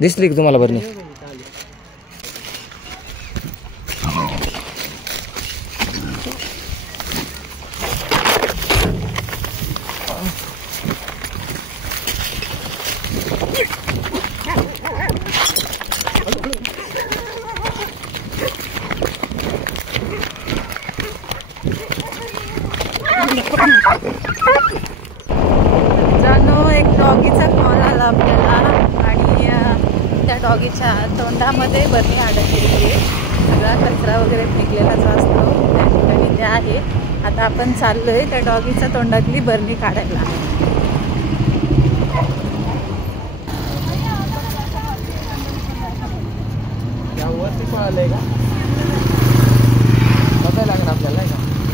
दिसली की तुम्हाला बरणी? मित्रांनो, एक डॉगीचा कॉल आला आपल्याला आणि त्या डॉगीच्या तोंडामध्ये बरणी अडकलेली आहे. सगळा कचरा वगैरे फेकलेलाच असतो त्या ठिकाणी ते आहे. आता आपण चाललोय त्या डॉगीच्या तोंडातली बरणी काढायला.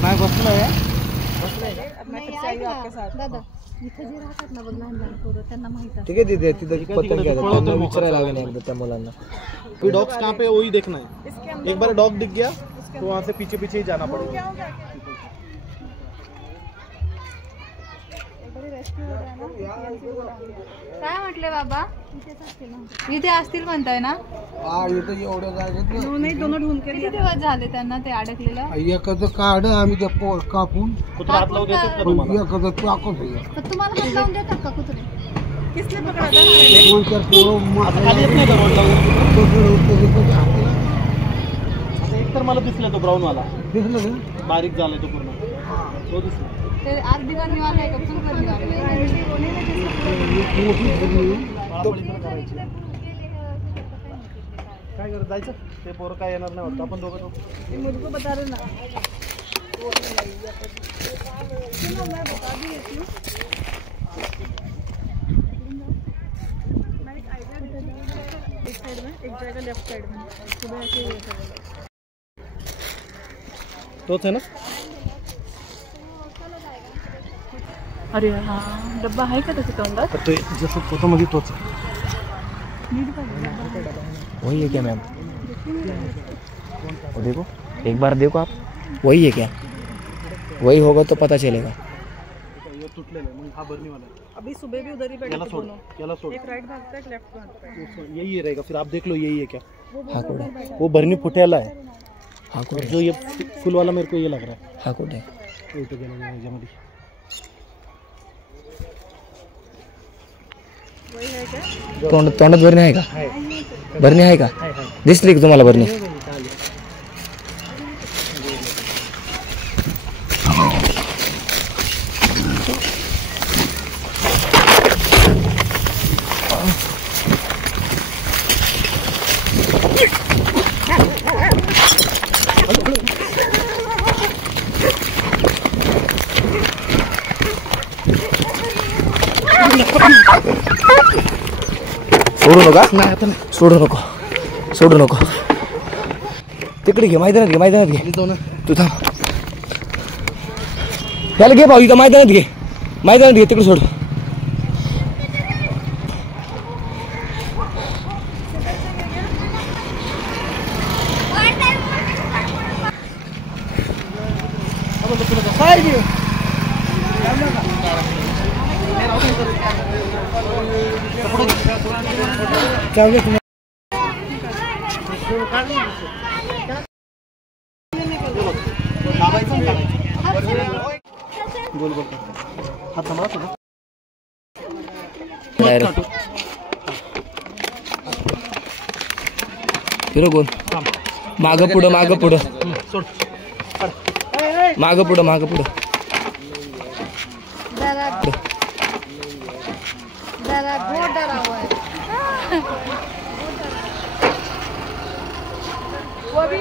नाही बसलोय दादा इथे जे राहतात ना बघ लहान लहान पोरं त्यांना माहित ठीक आहे. तिथे तिथे पतंग घ्यायला विचारायला लागेल एकदा त्या मुलांना. कोई डॉग्स कहाँ पे वही देखना है. एक बार डॉग दिख गया तो वहाँ से पीछे पीछे ही जाना पड़ेगा. काय म्हटले बाबा? इथे असतील म्हणताय ना? किती दिवस झाले त्यांना ते अडकलेलं? एखादं काढ आम्ही त्या कापून कुत्रा हात लावू देतात का तुम्हाला? एखादं टाकून तुम्हाला हात लावून देतात का कुत्रे? किसने पकडा? खाली येत नाही का रोडला? आता एक तर मला दिसला तो ब्राऊन वाला दिसलं बारीक झालाय तो पूर्ण. तो दिसला. ते अर्धी बरणी वाला आहे का फुल बरणी वाला आहे? काय करत जायचं ते पोरं काय येणार नाही वाटतं. आपण दोघं जाऊ. मुझको बता रहे ना. एक साइड में एक जाएगा लेफ्ट साइड में सुबह ऐसे ही तोच आहे ना? अरे हाँ डब्बा है का त्याच्या तोंडात? ते जसं फोटोमध्ये तोच आहे. वही है क्या मैम? वो देखो, एक बार देखो आप. वही है क्या? वही होगा तो पता चलेगा. ये तुटलेलं आहे. मग हा बर्नीवाला आहे. अभी सुबह भी उधर ही बैठे याला थे सोड. दोनों. याला सोड. एक राइट भागता है एक लेफ्ट भागता है. यही रहेगा. फिर आप देख लो यही है क्या. हा कुठे? वो बर्नी फुटेला है. हा और कुठे? जो ये फुल वाला मेरे को ये लग रहा है. हा कुठे? उलट गेला याच्यामध्ये. वही है क्या? तोंडात बरणी आहे का? बरणी आहे का? दिसली की तुम्हाला बरणी? सोडू नका. सोडू नको. सोडू नको. तिकडे घे. मैदानात घे. मैदानात घे. तू थांब. त्याला घे भाऊ. इथं मैदानात घे. मैदानात घे. तिकडे सोड. गोल गोल हात थांबा थोडा. फिरो गोल. मागं पुढं. मागं पुढं. सोड. मागं पुढं. मागं पुढं. जरा बहुत डरा हुआ है. वो भी